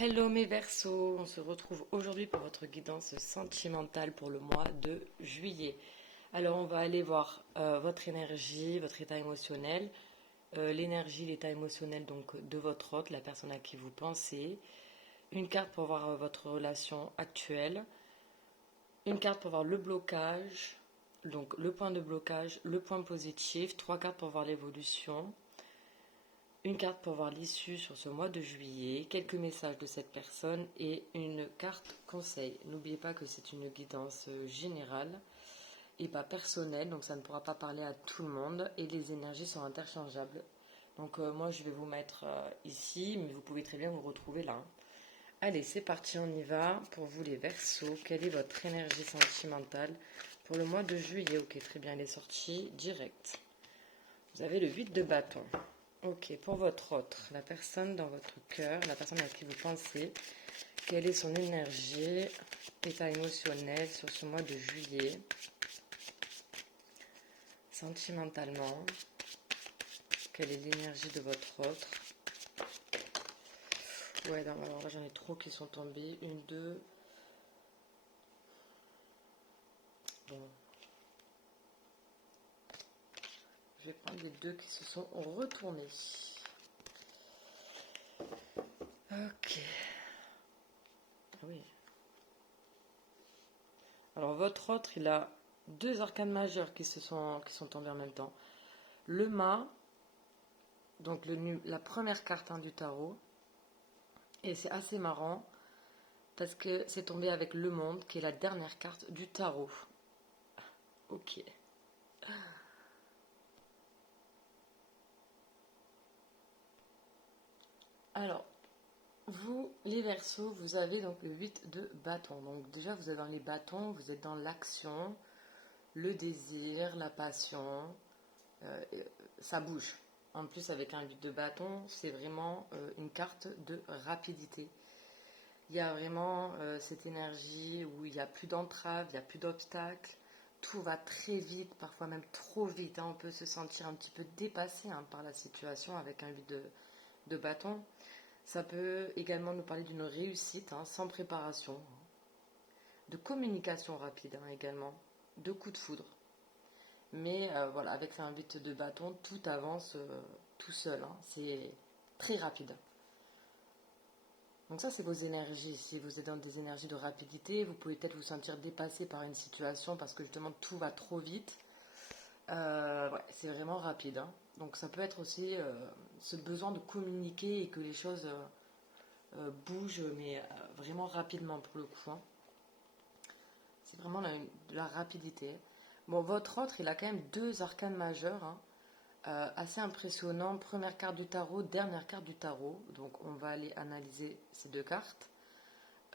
Hello mes Verseaux, on se retrouve aujourd'hui pour votre guidance sentimentale pour le mois de juillet. Alors on va aller voir votre énergie, votre état émotionnel, l'énergie, l'état émotionnel donc de votre hôte, la personne à qui vous pensez, une carte pour voir votre relation actuelle, une carte pour voir le blocage, donc le point de blocage, le point positif, trois cartes pour voir l'évolution. Une carte pour voir l'issue sur ce mois de juillet, quelques messages de cette personne et une carte conseil. N'oubliez pas que c'est une guidance générale et pas personnelle, donc ça ne pourra pas parler à tout le monde et les énergies sont interchangeables. Donc moi je vais vous mettre ici, mais vous pouvez très bien vous retrouver là. Allez, c'est parti, on y va. Pour vous les Verseaux, quelle est votre énergie sentimentale pour le mois de juillet? Ok, très bien, elle est sortie direct. Vous avez le 8 de bâton. Ok, pour votre autre, la personne dans votre cœur, la personne à qui vous pensez, quelle est son énergie, état émotionnel sur ce mois de juillet, sentimentalement, quelle est l'énergie de votre autre? Ouais, non, alors là j'en ai trop qui sont tombés, une, deux, bon, je vais prendre les deux qui se sont retournés. Ok, ah oui. Alors votre autre, il a deux arcanes majeures qui sont tombés en même temps. Le mât, donc la première carte du tarot, et c'est assez marrant parce que c'est tombé avec le monde qui est la dernière carte du tarot. Ok. Alors, vous, les Verseaux, vous avez donc le 8 de bâton. Donc déjà, vous êtes dans les bâtons, vous êtes dans l'action, le désir, la passion. euh, Ça bouge. En plus, avec un 8 de bâton, c'est vraiment une carte de rapidité. Il y a vraiment cette énergie où il n'y a plus d'entraves, il n'y a plus d'obstacles. Tout va très vite, parfois même trop vite, hein. On peut se sentir un petit peu dépassé par la situation avec un 8 de bâton. Ça peut également nous parler d'une réussite sans préparation, de communication rapide également, de coup de foudre. Mais voilà, avec un 8 de bâton, tout avance tout seul. C'est très rapide. Donc ça, c'est vos énergies. Si vous êtes dans des énergies de rapidité, vous pouvez peut-être vous sentir dépassé par une situation parce que justement tout va trop vite. Ouais, c'est vraiment rapide. Donc ça peut être aussi ce besoin de communiquer et que les choses bougent, mais vraiment rapidement pour le coup. C'est vraiment de la rapidité. Bon, votre autre, il a quand même deux arcanes majeurs. Assez impressionnant. Première carte du tarot, dernière carte du tarot. Donc on va aller analyser ces deux cartes.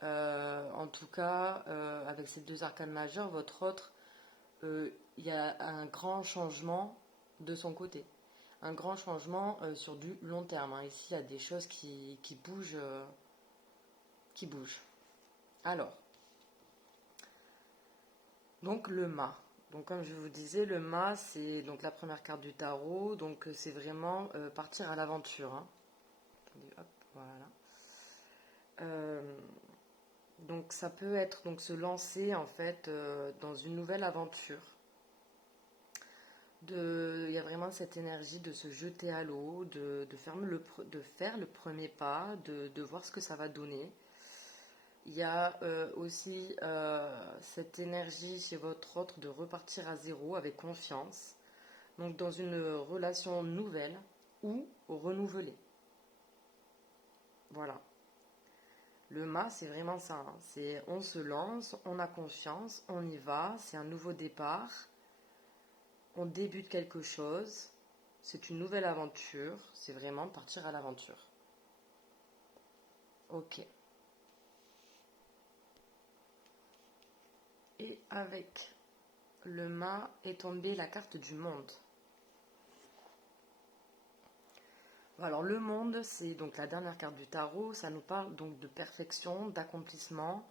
En tout cas, avec ces deux arcanes majeures, votre autre, il y a un grand changement de son côté. Un grand changement sur du long terme. Ici, il y a des choses qui bougent. Qui bougent. Alors, donc le mât. Donc comme je vous disais, le mât, c'est donc la première carte du tarot. Donc c'est vraiment partir à l'aventure. Attendez, hop, voilà. Euh, donc ça peut être donc se lancer en fait dans une nouvelle aventure. Il y a vraiment cette énergie de se jeter à l'eau, de faire le premier pas, de voir ce que ça va donner. Il y a aussi cette énergie chez votre autre de repartir à zéro avec confiance. Donc dans une relation nouvelle ou renouvelée. Voilà. Le mât, c'est vraiment ça. C'est on se lance, on a confiance, on y va, c'est un nouveau départ. On débute quelque chose. C'est une nouvelle aventure. C'est vraiment partir à l'aventure. Ok. Et avec le mât est tombée la carte du monde. Alors le monde, c'est donc la dernière carte du tarot. Ça nous parle donc de perfection, d'accomplissement,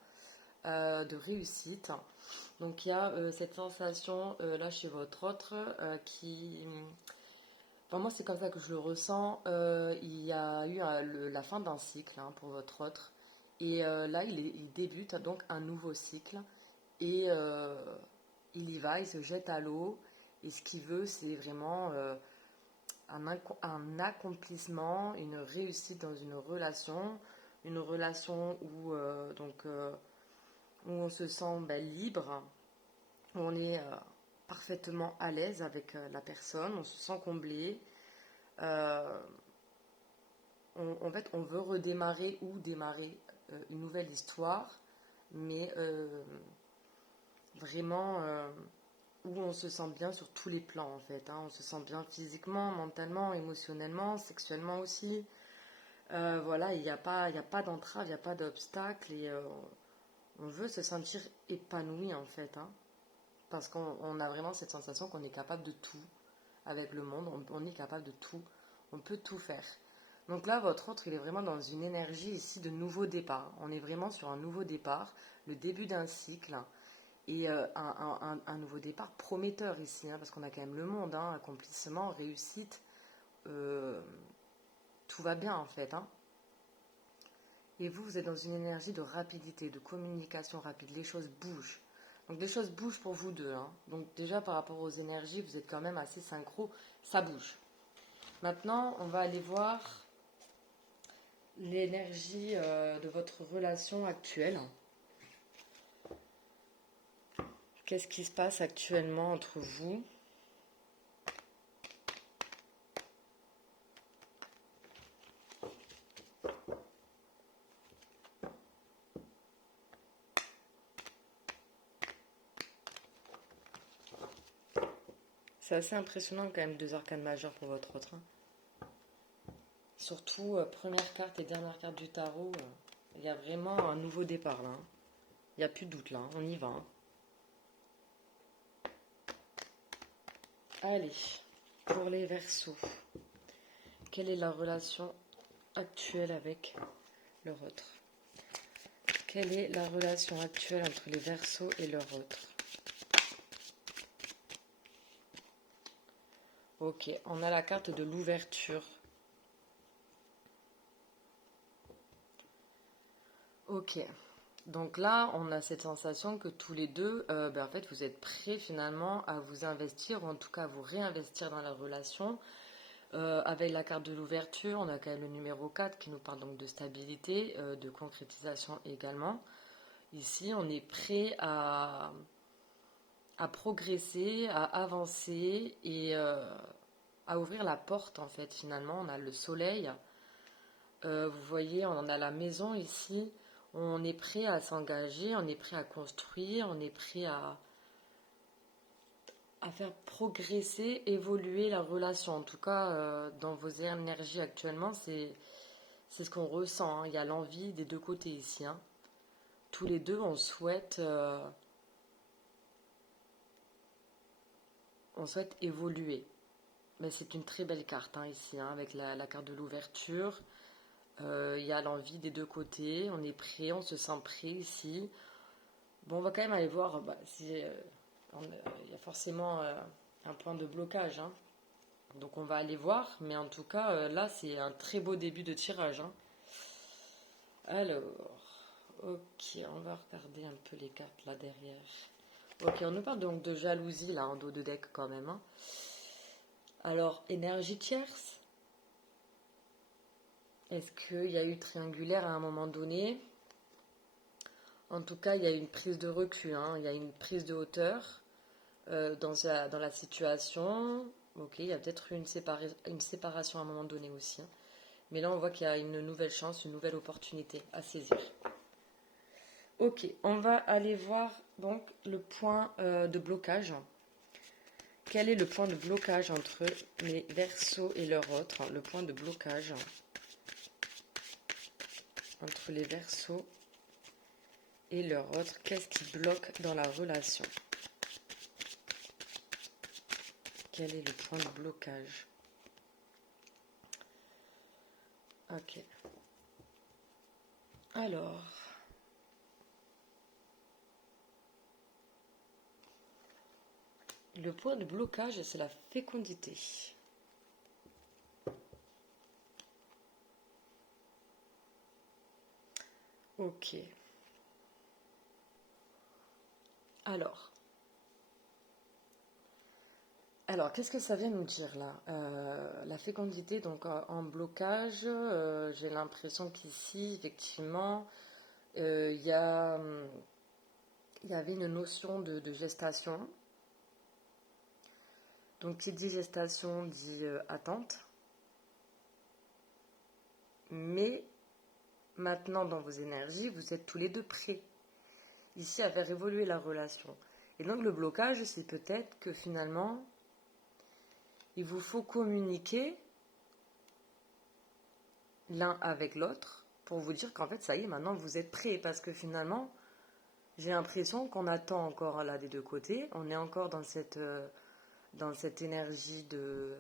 de réussite. Donc il y a cette sensation là chez votre autre qui... Enfin, moi c'est comme ça que je le ressens. Il y a eu la fin d'un cycle pour votre autre. Et là, il débute donc un nouveau cycle. Et il y va, il se jette à l'eau. Et ce qu'il veut, c'est vraiment un accomplissement, une réussite dans une relation. Une relation où on se sent libre, où on est parfaitement à l'aise avec la personne, on se sent comblé. Euh, en fait, on veut redémarrer ou démarrer une nouvelle histoire, mais vraiment où on se sent bien sur tous les plans en fait. Hein. On se sent bien physiquement, mentalement, émotionnellement, sexuellement aussi. Voilà, il y a pas d'entrave, il n'y a pas d'obstacle et on veut se sentir épanoui en fait. Hein. Parce qu'on a vraiment cette sensation qu'on est capable de tout avec le monde, on est capable de tout, on peut tout faire. Donc là, votre autre, il est vraiment dans une énergie ici de nouveau départ. On est vraiment sur un nouveau départ, le début d'un cycle et un nouveau départ prometteur ici, hein, parce qu'on a quand même le monde, hein, accomplissement, réussite, euh, tout va bien en fait. Hein. Et vous êtes dans une énergie de rapidité, de communication rapide, les choses bougent. Donc les choses bougent pour vous deux. Hein. Donc déjà par rapport aux énergies, vous êtes quand même assez synchro, ça bouge. Maintenant, on va aller voir l'énergie de votre relation actuelle. Qu'est-ce qui se passe actuellement entre vous? C'est assez impressionnant quand même, deux arcanes majeures pour votre autre. Hein. Surtout, première carte et dernière carte du tarot, il y a vraiment un nouveau départ là. Hein. Il n'y a plus de doute là, hein. On y va. Hein. Allez, pour les Verseaux, quelle est la relation actuelle avec leur autre? Quelle est la relation actuelle entre les Verseaux et leur autre? Ok, on a la carte de l'ouverture. Ok, donc là, on a cette sensation que tous les deux, en fait, vous êtes prêts finalement à vous investir, ou en tout cas à vous réinvestir dans la relation. Avec la carte de l'ouverture, on a quand même le numéro 4 qui nous parle donc de stabilité, de concrétisation également. Ici, on est prêt à progresser, à avancer et à ouvrir la porte en fait finalement. On a le soleil, vous voyez, on a la maison ici. On est prêt à s'engager, on est prêt à construire, on est prêt à faire progresser, évoluer la relation. En tout cas, dans vos énergies actuellement, c'est ce qu'on ressent. Hein. Il y a l'envie des deux côtés ici. Hein. Tous les deux, on souhaite évoluer. Mais c'est une très belle carte hein, ici, hein, avec la carte de l'ouverture. Il y a l'envie des deux côtés. On est prêt, on se sent prêt ici. Bon, on va quand même aller voir si il y a forcément un point de blocage. Hein. Donc on va aller voir, mais en tout cas, là, c'est un très beau début de tirage. Hein. Alors, ok, on va regarder un peu les cartes là derrière. Ok, on nous parle donc de jalousie là en dos de deck quand même. Hein. Alors, énergie tierce. Est-ce qu'il y a eu triangulaire à un moment donné? En tout cas, il y a une prise de recul, hein. Il y a une prise de hauteur dans la situation. Ok, il y a peut-être eu une séparation à un moment donné aussi. Hein. Mais là, on voit qu'il y a une nouvelle chance, une nouvelle opportunité à saisir. Ok, on va aller voir donc le point de blocage. Quel est le point de blocage entre les Verseaux et leur autre? Le point de blocage entre les Verseaux et leur autre. Qu'est-ce qui bloque dans la relation? Quel est le point de blocage? Ok. Alors, le point de blocage, c'est la fécondité. Ok. Alors, qu'est-ce que ça vient nous dire là? La fécondité, donc en blocage, j'ai l'impression qu'ici, effectivement, il y a, il y avait une notion de gestation. Donc, qui dit gestation dit attente. Mais maintenant, dans vos énergies, vous êtes tous les deux prêts ici à faire évoluer la relation. Et donc, le blocage, c'est peut-être que finalement, il vous faut communiquer l'un avec l'autre pour vous dire qu'en fait, ça y est, maintenant, vous êtes prêts. Parce que finalement, j'ai l'impression qu'on attend encore là des deux côtés. On est encore dans cette énergie de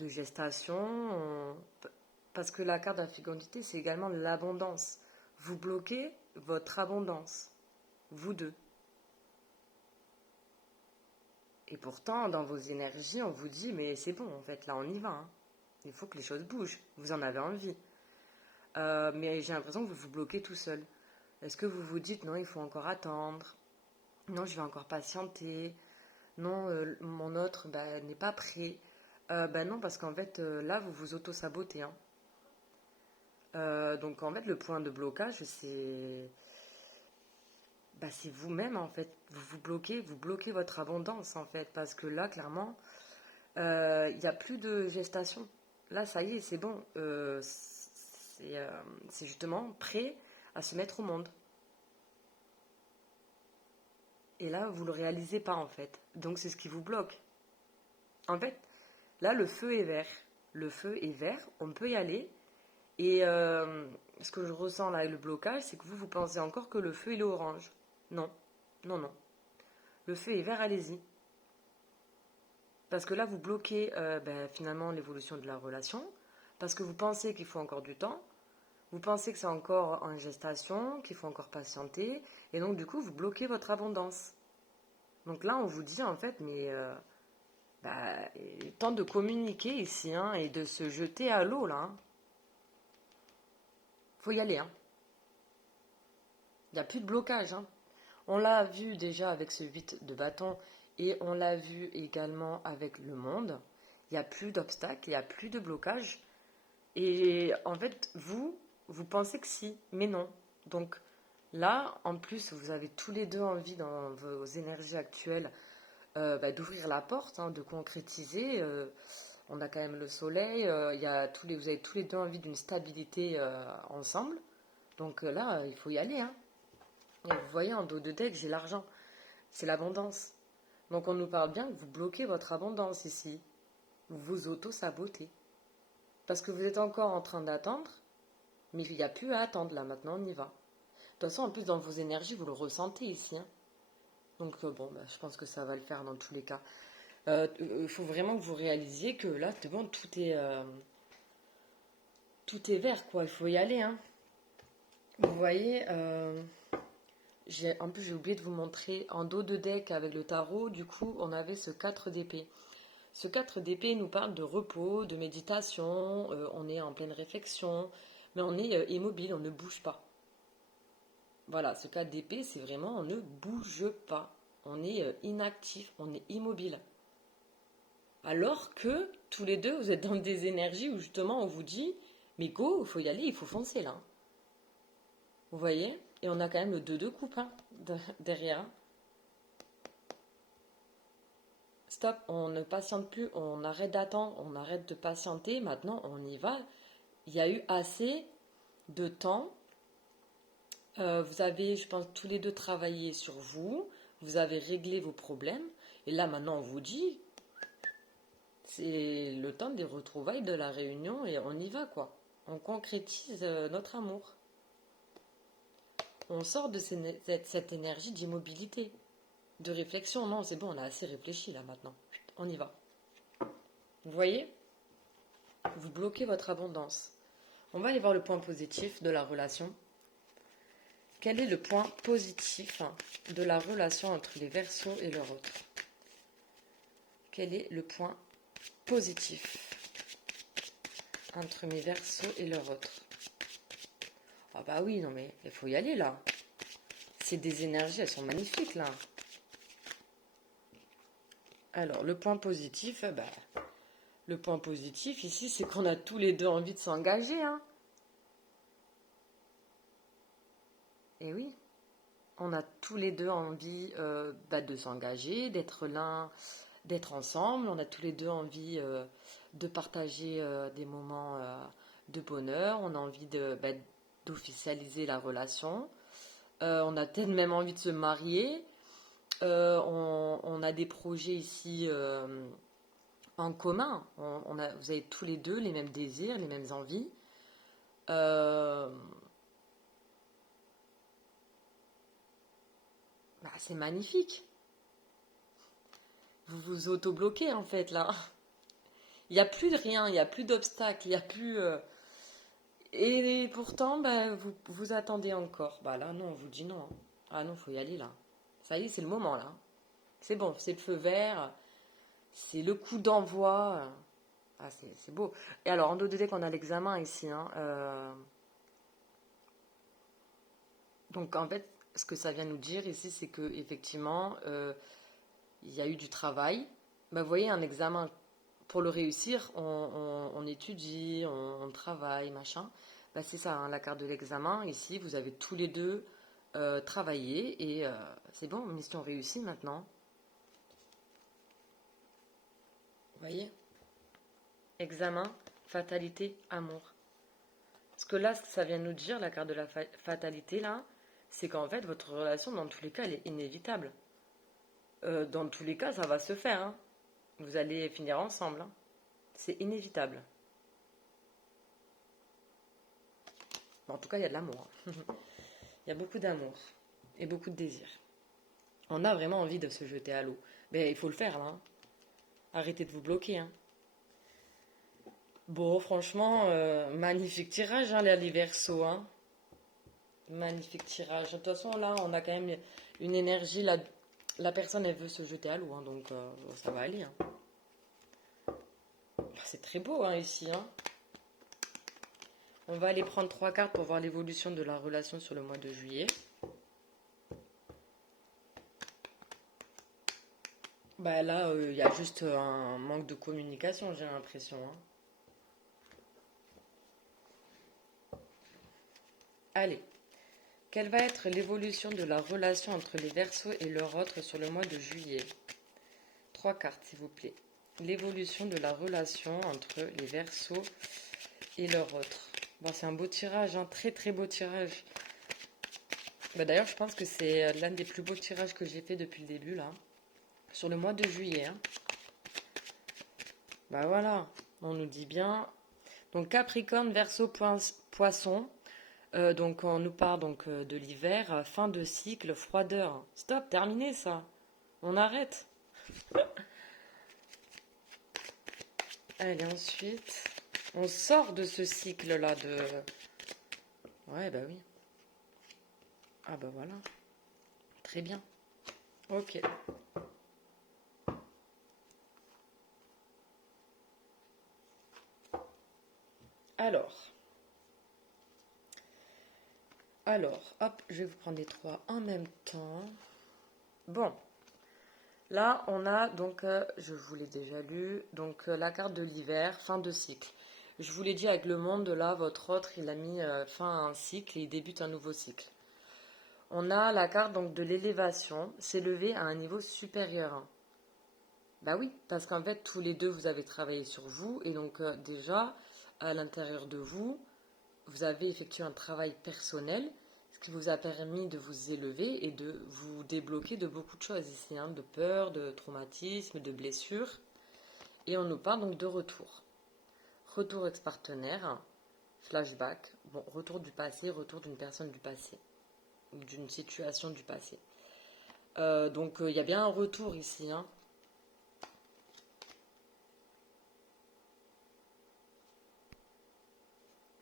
gestation. Parce que la carte de la fécondité, c'est également l'abondance. Vous bloquez votre abondance, vous deux. Et pourtant, dans vos énergies, on vous dit, mais c'est bon, en fait, là, on y va. Hein. Il faut que les choses bougent. Vous en avez envie. Mais j'ai l'impression que vous vous bloquez tout seul. Est-ce que vous vous dites, non, il faut encore attendre. Non, je vais encore patienter. Non, mon autre n'est pas prêt. Non, parce qu'en fait, là, vous vous auto-sabotez. Hein. Donc, en fait, le point de blocage, c'est vous-même, en fait. Vous bloquez votre abondance, en fait. Parce que là, clairement, il n'y a plus de gestation. Là, ça y est, c'est bon. C'est justement prêt à se mettre au monde. Et là, vous ne le réalisez pas, en fait. Donc, c'est ce qui vous bloque. En fait, là, le feu est vert. Le feu est vert, on peut y aller. Et ce que je ressens là, le blocage, c'est que vous pensez encore que le feu, il est orange. Non, non, non. Le feu est vert, allez-y. Parce que là, vous bloquez finalement l'évolution de la relation. Parce que vous pensez qu'il faut encore du temps. Vous pensez que c'est encore en gestation, qu'il faut encore patienter. Et donc, du coup, vous bloquez votre abondance. Donc là, on vous dit, en fait, mais il est temps de communiquer ici, hein, et de se jeter à l'eau, là. Hein. Faut y aller, hein. Il n'y a plus de blocage, hein. On l'a vu déjà avec ce 8 de bâton et on l'a vu également avec le monde. Il n'y a plus d'obstacles, il n'y a plus de blocage. Et en fait, vous pensez que si, mais non. Donc là, en plus, vous avez tous les deux envie dans vos énergies actuelles d'ouvrir la porte, hein, de concrétiser. On a quand même le soleil, vous avez tous les deux envie d'une stabilité ensemble. Donc là, il faut y aller. Hein. Et vous voyez, en dos de deck, j'ai l'argent. C'est l'abondance. Donc on nous parle bien que vous bloquez votre abondance ici. Vous vous auto-sabotez. Parce que vous êtes encore en train d'attendre, mais il n'y a plus à attendre là, maintenant on y va. De toute façon, en plus dans vos énergies, vous le ressentez ici. Hein. Donc je pense que ça va le faire dans tous les cas. Il faut vraiment que vous réalisiez que là, c'est bon, tout est vert, quoi. Il faut y aller. Hein. Vous voyez, en plus, j'ai oublié de vous montrer en dos de deck avec le tarot. Du coup, on avait ce 4 d'épée. Ce 4 d'épée nous parle de repos, de méditation. On est en pleine réflexion, mais on est immobile, on ne bouge pas. Voilà, ce 4 d'épée, c'est vraiment on ne bouge pas. On est inactif, on est immobile. Alors que tous les deux, vous êtes dans des énergies où justement on vous dit mais go, il faut y aller, il faut foncer là. Vous voyez? Et on a quand même le 2 de coupe hein, derrière. Stop, on ne patiente plus, on arrête d'attendre, on arrête de patienter, maintenant on y va. Il y a eu assez de temps. Vous avez, je pense, tous les deux travaillé sur vous, vous avez réglé vos problèmes, et là maintenant on vous dit, c'est le temps des retrouvailles, de la réunion, et on y va quoi. On concrétise notre amour. On sort de cette énergie d'immobilité, de réflexion. Non, c'est bon, on a assez réfléchi là maintenant. On y va. Vous voyez? Vous bloquez votre abondance. On va aller voir le point positif de la relation. Quel est le point positif de la relation entre les Verseaux et leur autre? Quel est le point positif entre mes Verseaux et leur autre? Ah bah oui, non mais il faut y aller là. C'est des énergies, elles sont magnifiques là. Alors, le point positif ici, c'est qu'on a tous les deux envie de s'engager, hein. Et oui, on a tous les deux envie de s'engager, d'être ensemble. On a tous les deux envie de partager des moments de bonheur. On a envie d'officialiser la relation. On a peut-être même envie de se marier. On a des projets ici en commun. Vous avez tous les deux les mêmes désirs, les mêmes envies. Euh, c'est magnifique. Vous vous auto-bloquez en fait là. Il n'y a plus de rien, il n'y a plus d'obstacles, il n'y a plus. Et pourtant, vous attendez encore. Bah là, non, on vous dit non, hein. Ah non, faut y aller là. Ça y est, c'est le moment là. C'est bon, c'est le feu vert, c'est le coup d'envoi. Ah, c'est beau. Et alors, en 2D, qu'on a l'examen ici, hein. Donc, en fait, ce que ça vient nous dire ici, c'est que effectivement, il y a eu du travail. Bah, vous voyez, un examen, pour le réussir, on étudie, on travaille, machin. Bah, c'est ça, hein, la carte de l'examen. Ici, vous avez tous les deux travaillé et c'est bon, mission réussie maintenant. Vous voyez? Examen, fatalité, amour. Parce que là, ce que ça vient nous dire, la carte de la fatalité, là, c'est qu'en fait, votre relation, dans tous les cas, elle est inévitable. Dans tous les cas, ça va se faire, hein. Vous allez finir ensemble, hein. C'est inévitable. Bon, en tout cas, il y a de l'amour, hein. Il y a beaucoup d'amour et beaucoup de désir. On a vraiment envie de se jeter à l'eau. Mais il faut le faire, là, hein. Arrêtez de vous bloquer, hein. Bon, franchement, magnifique tirage, hein, les Verseaux, hein. Magnifique tirage. De toute façon, là, on a quand même une énergie. La personne, elle veut se jeter à l'eau, hein, donc ça va aller, hein. C'est très beau, hein, ici, hein. On va aller prendre 3 cartes pour voir l'évolution de la relation sur le mois de juillet. Bah là, il y a juste un manque de communication, j'ai l'impression, hein. Allez. Quelle va être l'évolution de la relation entre les Verseaux et leur autre sur le mois de juillet? 3 cartes, s'il vous plaît. L'évolution de la relation entre les Verseaux et leur autre. Bon, c'est un beau tirage, un très très beau tirage. Bah, d'ailleurs, je pense que c'est l'un des plus beaux tirages que j'ai fait depuis le début, là. Sur le mois de juillet, hein. Bah voilà, on nous dit bien. Donc Capricorne, Verseau, Poisson. Donc on nous parle donc de l'hiver, fin de cycle, froideur. Stop, terminé ça. On arrête. Allez, ensuite, on sort de ce cycle-là de... Ouais, bah oui. Ah bah voilà. Très bien. Ok. Alors, hop, je vais vous prendre les 3 en même temps. Bon, là, on a donc, je vous l'ai déjà lu, donc la carte de l'hiver, fin de cycle. Je vous l'ai dit avec le monde, là, votre autre, il a mis fin à un cycle et il débute un nouveau cycle. On a la carte donc de l'élévation, s'élever à un niveau supérieur. Bah oui, parce qu'en fait, tous les deux, vous avez travaillé sur vous et donc déjà, à l'intérieur de vous, vous avez effectué un travail personnel, ce qui vous a permis de vous élever et de vous débloquer de beaucoup de choses ici, hein, de peur, de traumatisme, de blessures. Et on nous parle donc de retour. Retour ex-partenaire, flashback, bon, retour du passé, retour d'une personne du passé, ou d'une situation du passé. Donc il y a bien un retour ici, hein.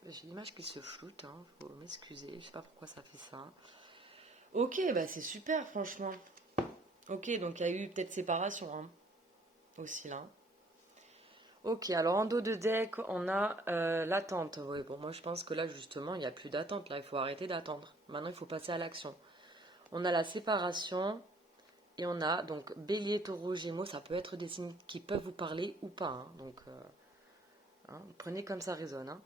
J'ai l'image qui se floute, hein, faut m'excuser, je sais pas pourquoi ça fait ça. Ok, bah c'est super franchement. Ok, donc il y a eu peut-être séparation, hein, aussi là. Ok, alors en dos de deck, on a l'attente. Oui, bon, moi je pense que là justement, il n'y a plus d'attente. Là, il faut arrêter d'attendre. Maintenant, il faut passer à l'action. On a la séparation et on a donc Bélier, Taureau, Gémeaux. Ça peut être des signes qui peuvent vous parler ou pas, hein. Donc, prenez comme ça résonne, hein.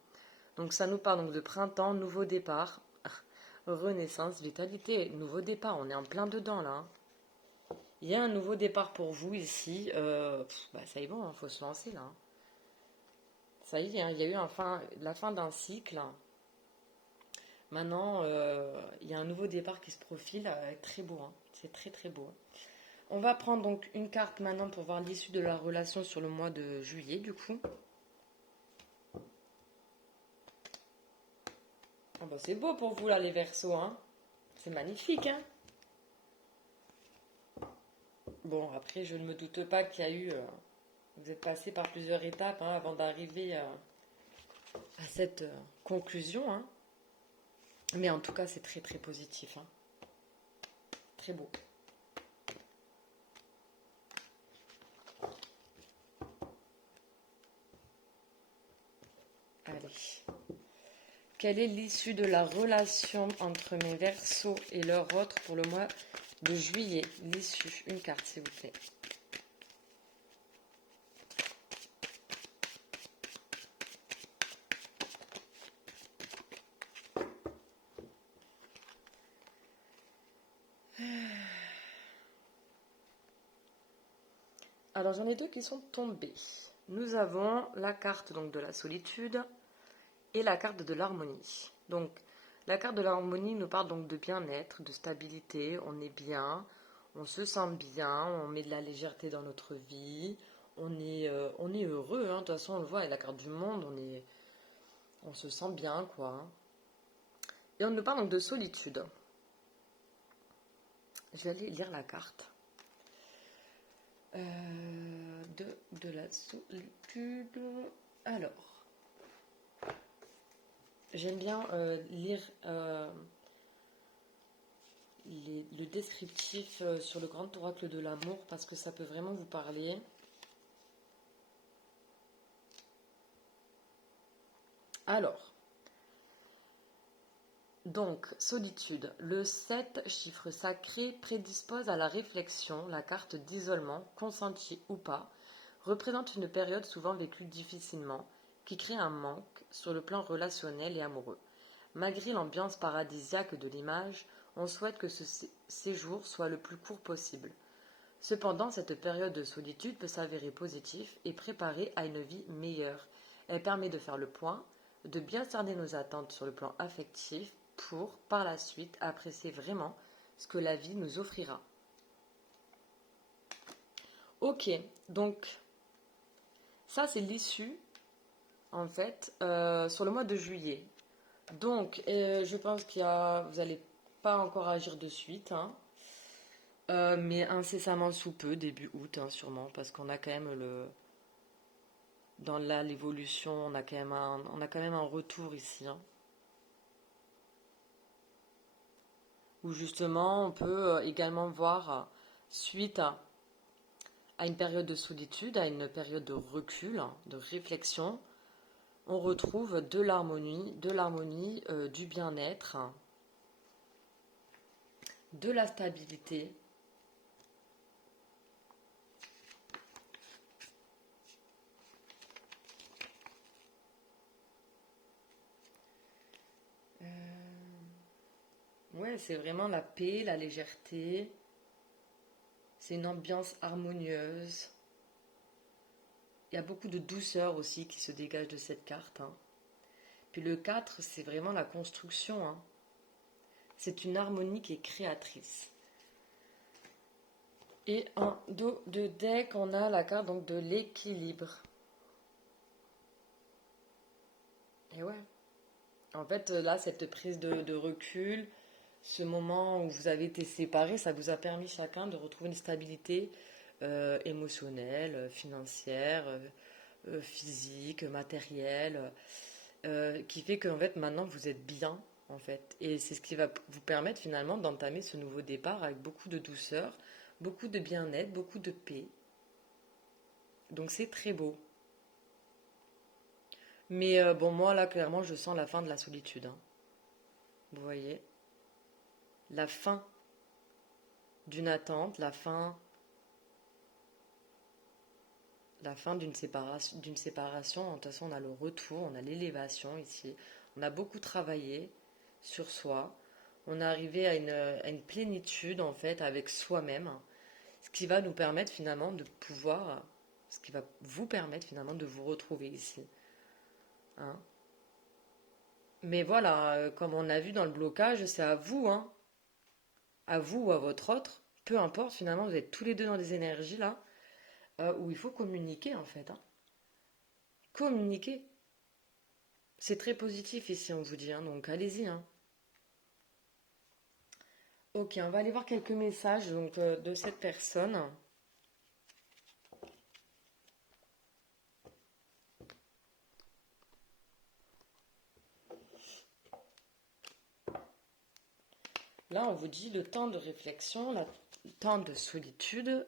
Donc, ça nous parle donc de printemps, nouveau départ, renaissance, vitalité, nouveau départ. On est en plein dedans là, hein. Il y a un nouveau départ pour vous ici. Bah, ça y est, bon, il faut se lancer là, hein. Ça y est, hein, il y a eu la fin d'un cycle. Maintenant, il y a un nouveau départ qui se profile, très beau, hein. C'est très très beau. On va prendre donc une carte maintenant pour voir l'issue de la relation sur le mois de juillet, du coup. Ah bah, c'est beau pour vous là, les Verseaux, hein. C'est magnifique, hein. Bon, après, je ne me doute pas qu'il y a eu. Vous êtes passé par plusieurs étapes, hein, avant d'arriver à cette conclusion, hein. Mais en tout cas, c'est très très positif, hein. Très beau. Allez. Quelle est l'issue de la relation entre mes Verseaux et leur autre pour le mois de juillet? L'issue, une carte s'il vous plaît. Alors j'en ai deux qui sont tombés. Nous avons la carte donc de la solitude et la carte de l'harmonie. Donc la carte de l'harmonie nous parle donc de bien-être, de stabilité, on est bien, on se sent bien, on met de la légèreté dans notre vie, on est heureux, hein. De toute façon on le voit avec la carte du monde, on se sent bien quoi. Et on nous parle donc de solitude. Je vais aller lire la carte. De la solitude. Alors, j'aime bien lire le descriptif sur le grand oracle de l'amour parce que ça peut vraiment vous parler. Alors, donc, solitude. Le 7, chiffre sacré, prédispose à la réflexion. La carte d'isolement, consenti ou pas, représente une période souvent vécue difficilement, qui crée un manque sur le plan relationnel et amoureux. Malgré l'ambiance paradisiaque de l'image, on souhaite que ce séjour soit le plus court possible. Cependant, cette période de solitude peut s'avérer positive et préparer à une vie meilleure. Elle permet de faire le point, de bien cerner nos attentes sur le plan affectif pour, par la suite, apprécier vraiment ce que la vie nous offrira. Ok, donc ça c'est l'issue, en fait, sur le mois de juillet. Donc, je pense vous n'allez pas encore agir de suite, hein. Mais incessamment sous peu, début août, hein, sûrement, parce qu'on a quand même dans l'évolution, on a quand même un retour ici, hein, où justement on peut également voir, suite à une période de solitude, à une période de recul, hein, de réflexion, on retrouve de l'harmonie, du bien-être, de la stabilité. Ouais, c'est vraiment la paix, la légèreté. C'est une ambiance harmonieuse. Il y a beaucoup de douceur aussi qui se dégage de cette carte, hein. Puis le 4, c'est vraiment la construction, hein. C'est une harmonie qui est créatrice. Et en dos de deck, on a la carte donc de l'équilibre. Et ouais. En fait, là, cette prise de recul, ce moment où vous avez été séparés, ça vous a permis chacun de retrouver une stabilité émotionnelle, financière, physique, matérielle, qui fait qu'en fait maintenant vous êtes bien en fait. Et c'est ce qui va vous permettre finalement d'entamer ce nouveau départ avec beaucoup de douceur, beaucoup de bien-être, beaucoup de paix. Donc c'est très beau. Mais bon, moi, là, clairement, je sens la fin de la solitude, hein. Vous voyez? La fin d'une attente, la fin d'une séparation. De toute façon, on a le retour, on a l'élévation ici. On a beaucoup travaillé sur soi. On est arrivé à une plénitude, en fait, avec soi-même. Ce qui va nous permettre finalement de pouvoir, ce qui va vous permettre finalement de vous retrouver ici, hein. Mais voilà, comme on a vu dans le blocage, c'est à vous, hein, à vous ou à votre autre, peu importe, finalement, vous êtes tous les deux dans des énergies là, où il faut communiquer en fait, hein. Communiquer. C'est très positif ici, on vous dit, hein, donc allez-y, hein. Ok, on va aller voir quelques messages donc, de cette personne. Là, on vous dit le temps de réflexion, le temps de solitude,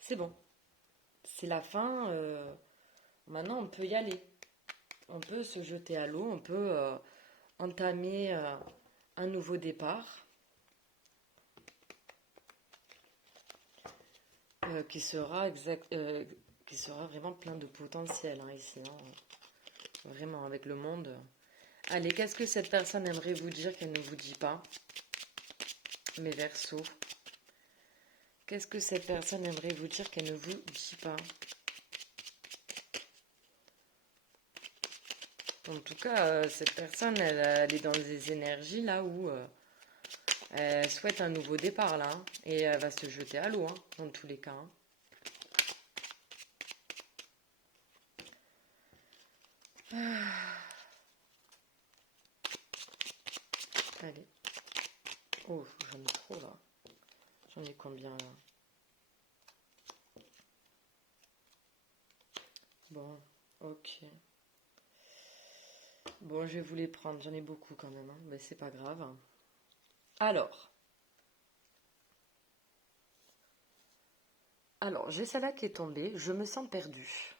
c'est bon. C'est la fin. Maintenant, on peut y aller. On peut se jeter à l'eau, on peut entamer un nouveau départ qui sera vraiment plein de potentiel, hein, ici, hein. Vraiment, avec le monde. Allez, qu'est-ce que cette personne aimerait vous dire qu'elle ne vous dit pas, mes Verseaux? Qu'est-ce que cette personne aimerait vous dire qu'elle ne vous dit pas? En tout cas, cette personne, elle est dans des énergies là où elle souhaite un nouveau départ là, hein, et elle va se jeter à l'eau, hein, dans tous les cas, hein. Allez. Oh, j'en ai trop là. J'en ai combien là? Bon, ok. Bon, je vais vous les prendre. J'en ai beaucoup quand même, hein, mais c'est pas grave. Alors, j'ai celle-là qui est tombée. Je me sens perdue.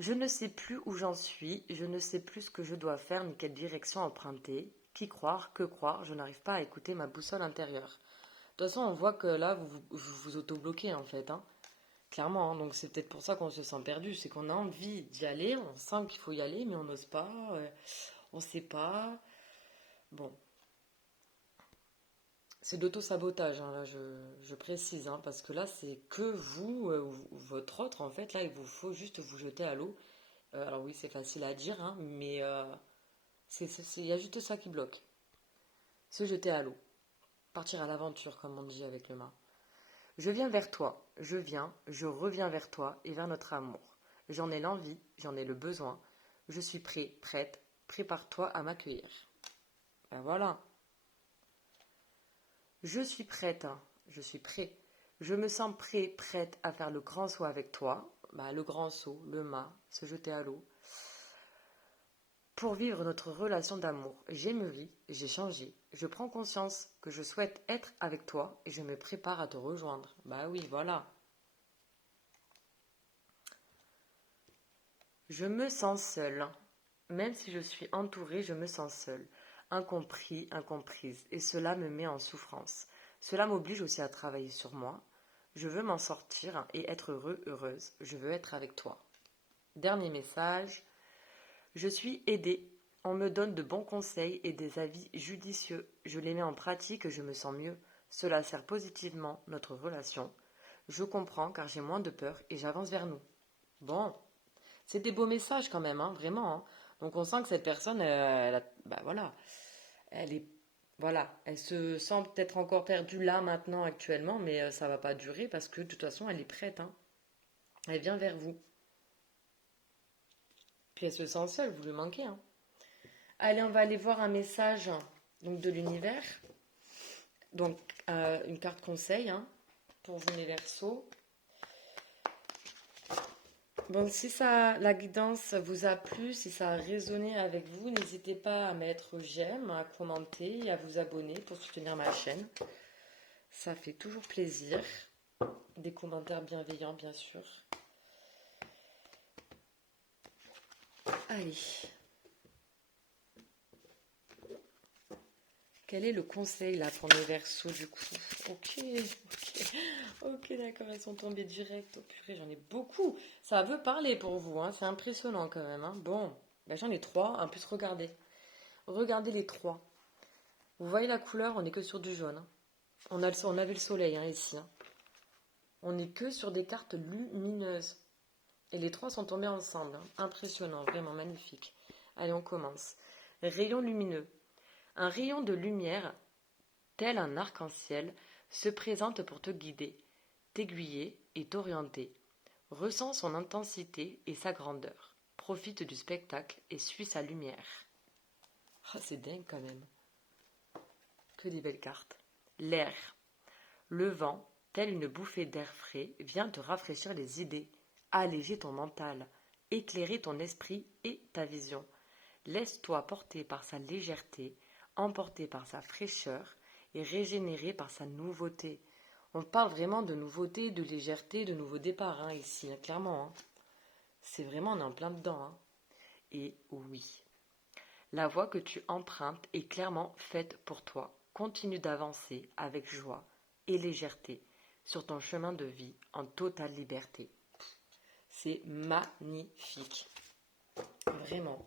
Je ne sais plus où j'en suis. Je ne sais plus ce que je dois faire ni quelle direction emprunter. Qui croire, que croire. Je n'arrive pas à écouter ma boussole intérieure. De toute façon, on voit que là, vous auto-bloquez en fait, hein. Clairement, hein. Donc c'est peut-être pour ça qu'on se sent perdu. C'est qu'on a envie d'y aller. On sent qu'il faut y aller, mais on n'ose pas. On ne sait pas. Bon, c'est de l'auto-sabotage, hein, là, je précise, hein, parce que là, c'est que vous, ou votre autre, en fait, là, il vous faut juste vous jeter à l'eau. Alors oui, c'est facile à dire, hein, mais il y a juste ça qui bloque. Se jeter à l'eau. Partir à l'aventure, comme on dit avec le mât. Je viens vers toi, je reviens vers toi et vers notre amour. J'en ai l'envie, j'en ai le besoin. Je suis prêt, prête, prépare-toi à m'accueillir. Ben voilà. Je suis prête, hein. Je suis prêt. Je me sens prêt, prête à faire le grand saut avec toi. Bah, le grand saut, le mât, se jeter à l'eau. Pour vivre notre relation d'amour, j'ai mûri, j'ai changé. Je prends conscience que je souhaite être avec toi et je me prépare à te rejoindre. Bah oui, voilà. Je me sens seule. Même si je suis entourée, je me sens seule, incompris, incomprise, et cela me met en souffrance. Cela m'oblige aussi à travailler sur moi. Je veux m'en sortir et être heureux, heureuse. Je veux être avec toi. Dernier message. Je suis aidée. On me donne de bons conseils et des avis judicieux. Je les mets en pratique et je me sens mieux. Cela sert positivement notre relation. Je comprends car j'ai moins de peur et j'avance vers nous. Bon, c'est des beaux messages quand même, hein, vraiment, hein. Donc on sent que cette personne, bah voilà, elle est, voilà, elle se sent peut-être encore perdue là maintenant actuellement, mais ça va pas durer parce que de toute façon elle est prête, hein. Elle vient vers vous. Puis elle se sent seule, vous lui manquez, hein. Allez, on va aller voir un message donc de l'univers. Donc une carte conseil, hein, pour vous les Verseaux. Bon, si la guidance vous a plu, si ça a résonné avec vous, n'hésitez pas à mettre j'aime, à commenter et à vous abonner pour soutenir ma chaîne. Ça fait toujours plaisir. Des commentaires bienveillants, bien sûr. Allez. Quel est le conseil là pour mes Verseaux du coup? Ok, d'accord, elles sont tombées direct. Oh purée, j'en ai beaucoup. Ça veut parler pour vous, hein. C'est impressionnant quand même, hein. Bon, ben, j'en ai trois. En plus, regardez. Regardez les trois. Vous voyez la couleur, on n'est que sur du jaune, hein. On avait le soleil hein, ici, hein. On n'est que sur des cartes lumineuses. Et les trois sont tombés ensemble, hein. Impressionnant, vraiment magnifique. Allez, on commence. Rayon lumineux. Un rayon de lumière, tel un arc-en-ciel, se présente pour te guider, t'aiguiller et t'orienter. Ressens son intensité et sa grandeur. Profite du spectacle et suis sa lumière. Ah, c'est dingue quand même. Que des belles cartes. L'air. Le vent, tel une bouffée d'air frais, vient te rafraîchir les idées, alléger ton mental, éclairer ton esprit et ta vision. Laisse-toi porter par sa légèreté, emporter par sa fraîcheur et régénérer par sa nouveauté. On parle vraiment de nouveauté, de légèreté, de nouveau départ hein, ici, hein, clairement. Hein. C'est vraiment, on est en plein dedans. Hein. Et oui, la voie que tu empruntes est clairement faite pour toi. Continue d'avancer avec joie et légèreté sur ton chemin de vie en totale liberté. C'est magnifique. Vraiment.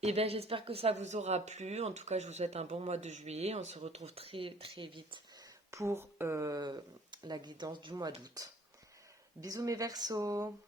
Et bien, j'espère que ça vous aura plu. En tout cas, je vous souhaite un bon mois de juillet. On se retrouve très très vite pour la guidance du mois d'août. Bisous mes Verseaux.